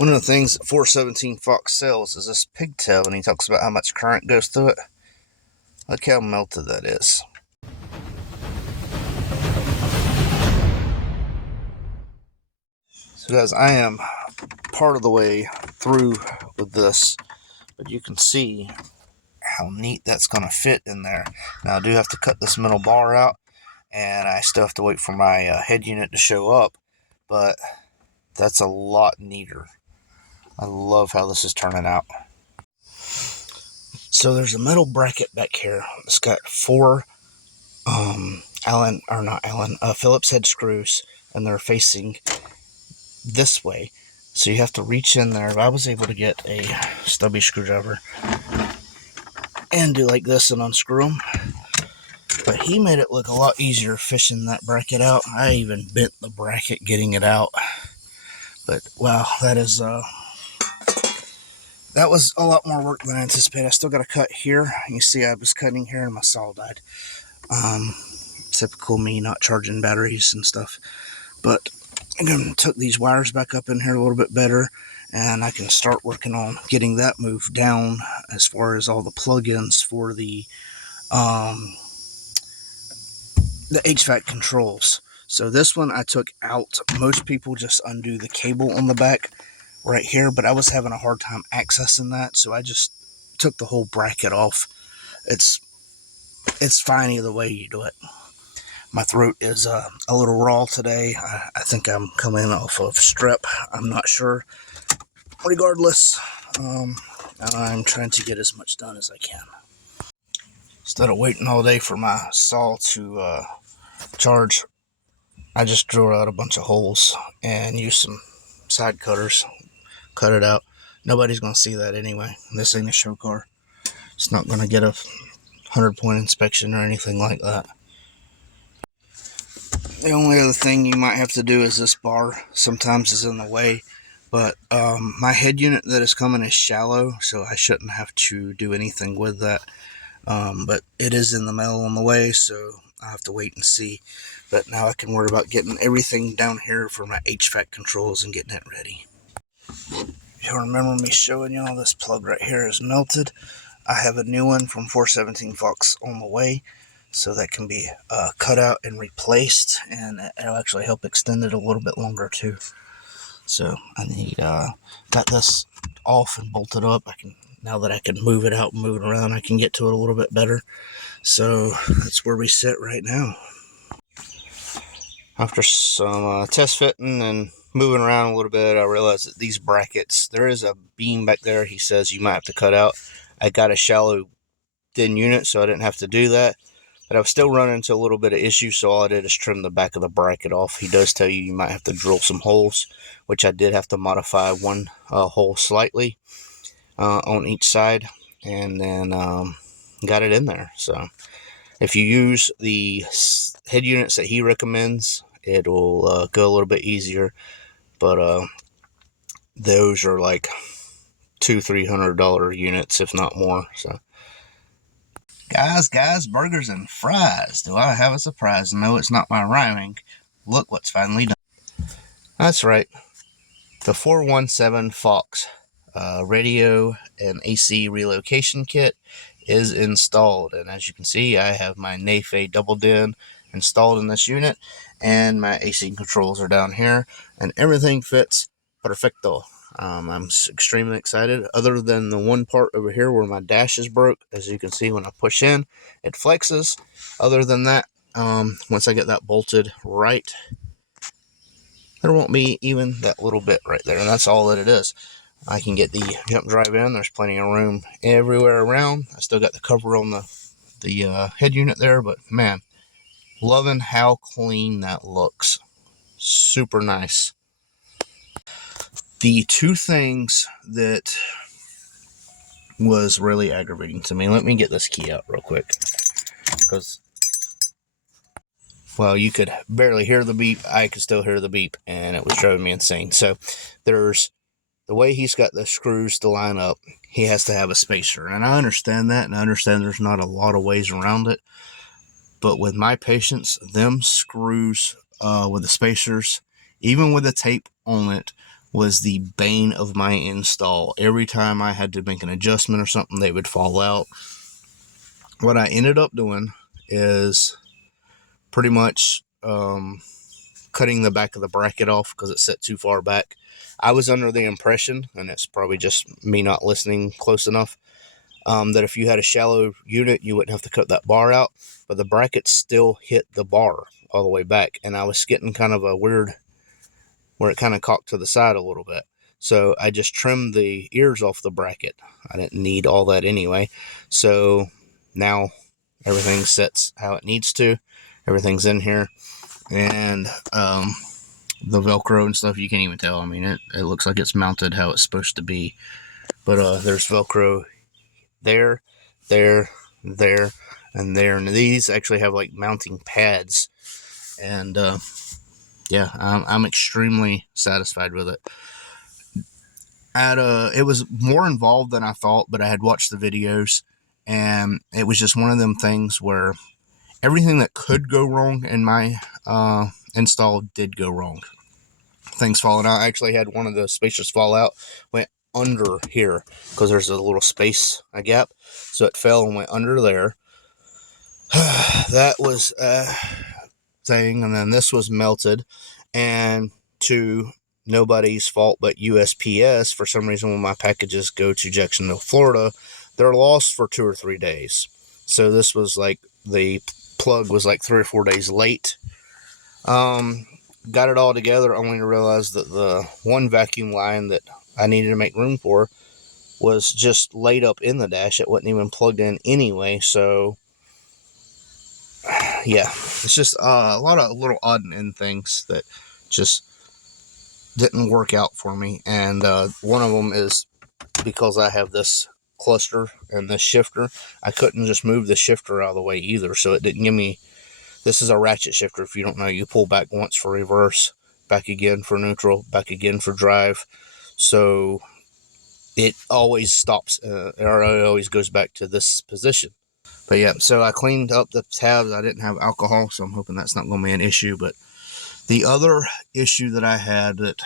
One of the things that 417 Fox sells is this pigtail, and he talks about how much current goes through it. Look how melted that is. So guys, I am part of the way through with this, but you can see how neat that's going to fit in there. Now I do have to cut this middle bar out, and I still have to wait for my head unit to show up, but that's a lot neater. I love how this is turning out. So there's a metal bracket back here. It's got four Phillips head screws, and they're facing this way. So you have to reach in there. I was able to get a stubby screwdriver and do like this and unscrew them. But he made it look a lot easier fishing that bracket out. I even bent the bracket getting it out. But wow, that was a lot more work than I anticipated. I still got to cut here. You see I was cutting here and my saw died. Typical me not charging batteries and stuff. But I'm going to tuck these wires back up in here a little bit better, and I can start working on getting that moved down as far as all the plugins for the HVAC controls. So this one I took out. Most people just undo the cable on the back right here, but I was having a hard time accessing that, so I just took the whole bracket off. It's fine either way you do it. My throat is a little raw today. I think I'm coming off of strep. I'm not sure. Regardless, I'm trying to get as much done as I can. Instead of waiting all day for my saw to charge, I just drill out a bunch of holes and use some side cutters. Cut it out. Nobody's going to see that anyway. This ain't a show car. It's not going to get a 100-point inspection or anything like that. The only other thing you might have to do is this bar sometimes is in the way, but my head unit that is coming is shallow, so I shouldn't have to do anything with that. But it is in the metal on the way, so I have to wait and see. But now I can worry about getting everything down here for my HVAC controls and getting it ready. You'll remember me showing y'all this plug right here is melted. I have a new one from 417 Fox on the way, so that can be cut out and replaced, and it'll actually help extend it a little bit longer too. So I need got this off and bolted up. Now that I can move it out and move it around, I can get to it a little bit better. So that's where we sit right now. After some test fitting and moving around a little bit, I realized that these brackets, there is a beam back there he says you might have to cut out. I got a shallow thin unit, so I didn't have to do that. But I was still running into a little bit of issue, so all I did is trim the back of the bracket off. He does tell you might have to drill some holes, which I did have to modify one hole slightly on each side, and then got it in there. So if you use the head units that he recommends, it'll go a little bit easier. But those are like $200-300 units, if not more. So guys, burgers and fries. Do I have a surprise? No, it's not my rhyming. Look what's finally done. That's right. The 417 Fox radio and AC relocation kit is installed. And as you can see, I have my Nafe double din installed in this unit. And my AC controls are down here. And everything fits perfecto. I'm extremely excited, other than the one part over here where my dash is broke. As you can see, when I push in, it flexes. Other than that, once I get that bolted right, there won't be even that little bit right there, and that's all that it is. I can get the jump drive in. There's plenty of room everywhere around. I still got the cover on the head unit there, but man, loving how clean that looks. Super nice. The two things that was really aggravating to me, let me get this key out real quick, because, well, you could barely hear the beep. I could still hear the beep, and it was driving me insane. So there's the way he's got the screws to line up, he has to have a spacer, and I understand that, and I understand there's not a lot of ways around it. But with my patience, them screws with the spacers, even with the tape on it, was the bane of my install. Every time I had to make an adjustment or something, they would fall out. What I ended up doing is pretty much cutting the back of the bracket off because it's set too far back. I was under the impression, and it's probably just me not listening close enough, that if you had a shallow unit, you wouldn't have to cut that bar out, but the bracket still hit the bar all the way back, and I was getting kind of a weird, where it kind of cocked to the side a little bit. So I just trimmed the ears off the bracket. I didn't need all that anyway. So now everything sits how it needs to. Everything's in here. And the Velcro and stuff, you can't even tell. I mean, it looks like it's mounted how it's supposed to be. But there's Velcro there, there, there, and there. And these actually have like mounting pads. And yeah, I'm extremely satisfied with it. It was more involved than I thought, but I had watched the videos, and it was just one of them things where everything that could go wrong in my install did go wrong. Things falling out. I actually had one of the spacers fall out, went under here because there's a little space, a gap, so it fell and went under there. That was thing. And then this was melted, and to nobody's fault but USPS, for some reason when my packages go to Jacksonville, Florida, they're lost for 2 or 3 days. So this was like, the plug was like 3 or 4 days late. Got it all together only to realize that the one vacuum line that I needed to make room for was just laid up in the dash. It wasn't even plugged in anyway. So yeah, it's just a lot of little odd and end things that just didn't work out for me. And one of them is because I have this cluster and this shifter, I couldn't just move the shifter out of the way either. So it didn't give me, this is a ratchet shifter. If you don't know, you pull back once for reverse, back again for neutral, back again for drive. So it always stops, or it always goes back to this position. But yeah, so I cleaned up the tabs. I didn't have alcohol, so I'm hoping that's not going to be an issue. But the other issue that I had, that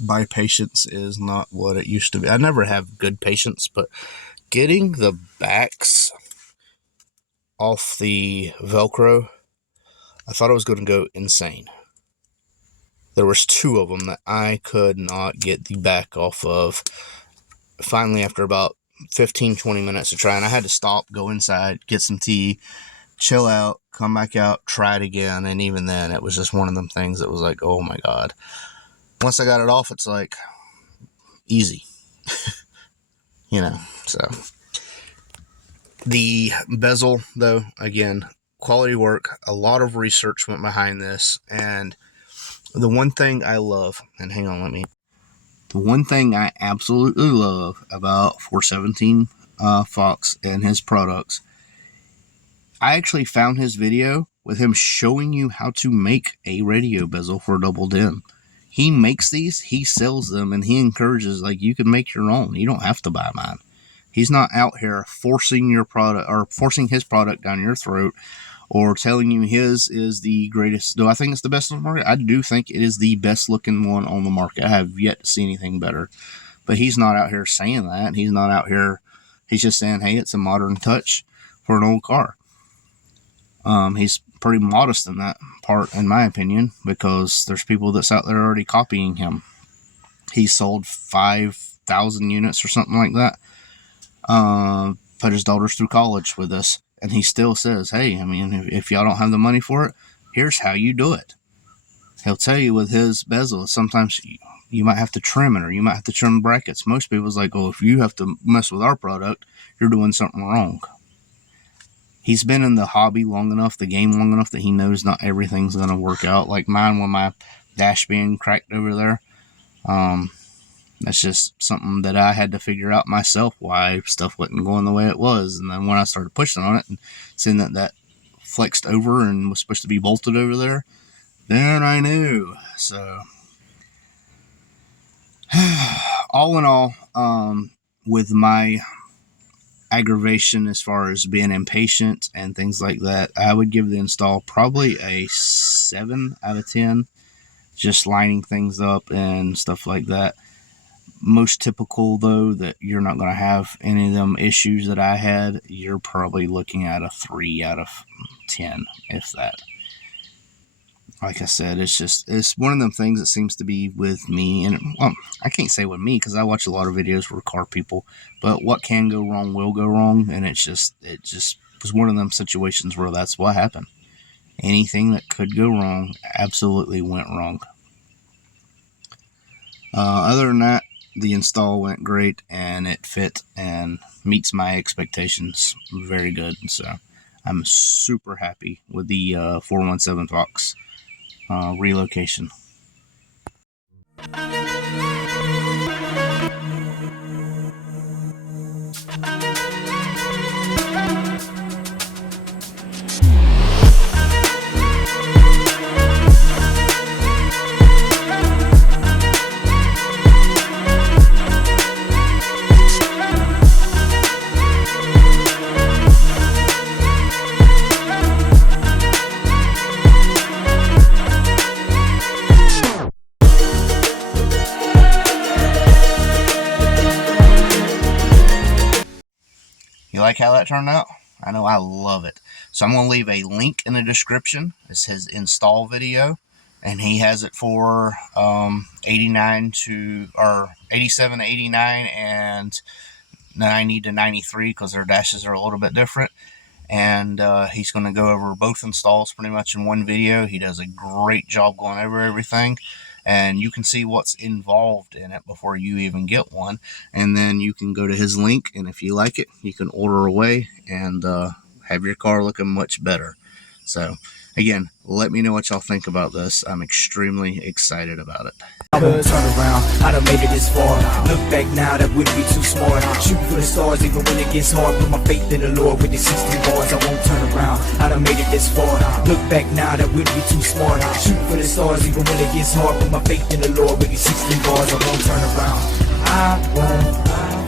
my patience is not what it used to be. I never have good patience, but getting the backs off the Velcro, I thought I was going to go insane. There was 2 of them that I could not get the back off of. Finally, after about 15-20 minutes of trying, I had to stop, go inside, get some tea, chill out, come back out, try it again. And even then, it was just one of them things that was like, oh my God. Once I got it off, it's like easy. You know, so the bezel, though, again, quality work. A lot of research went behind this. And the one thing I love, and hang on, the one thing I absolutely love about 417 Fox and his products, I actually found his video with him showing you how to make a radio bezel for a double dim. He makes these, he sells them, and he encourages, like, you can make your own. You don't have to buy mine. He's not out here forcing your product, or forcing his product down your throat, or telling you his is the greatest. Do I think it's the best on the market? I do think it is the best looking one on the market. I have yet to see anything better. But he's not out here saying that. He's not out here, he's just saying, hey, it's a modern touch for an old car. He's pretty modest in that part, in my opinion, because there's people that's out there already copying him. He sold 5,000 units or something like that. Put his daughters through college with this, and he still says, hey, I mean, if y'all don't have the money for it, here's how you do it. He'll tell you with his bezel, sometimes you might have to trim it, or you might have to trim brackets. Most people's like, oh, if you have to mess with our product, you're doing something wrong. He's been in the hobby long enough, the game long enough, that he knows not everything's going to work out. Like mine, when my dash being cracked over there, that's just something that I had to figure out myself, why stuff wasn't going the way it was. And then when I started pushing on it and seeing that flexed over and was supposed to be bolted over there, then I knew. So all in all, with my aggravation as far as being impatient and things like that, I would give the install probably a 7 out of 10. just lining things up and stuff like that. Most typical, though, that you're not going to have any of them issues that I had. You're probably looking at a 3 out of 10, if that. Like I said, it's one of them things that seems to be with me, and I can't say with me because I watch a lot of videos for car people, but what can go wrong will go wrong, and it just was one of them situations where that's what happened. Anything that could go wrong absolutely went wrong. Other than that, the install went great, and it fit and meets my expectations very good. So I'm super happy with the 417 Fox relocation. You like how that turned out? I know I love it. So I'm going to leave a link in the description. It's his install video, and he has it for 87 to 89 and 90 to 93 because their dashes are a little bit different. And he's going to go over both installs pretty much in one video. He does a great job going over everything, and you can see what's involved in it before you even get one. And then you can go to his link, and if you like it, you can order away and have your car looking much better. So again, let me know what y'all think about this. I'm extremely excited about it. I won't turn around, I done made it this far. Look back now, that wouldn't be too smart. Shoot for the stars even when it gets hard. Put my faith in the Lord with the 60 bars. I won't turn around, I done made it this far. Look back now, that wouldn't be too smart. Shoot for the stars even when it gets hard. Put my faith in the Lord with the 60 bars. I won't turn around, I won't.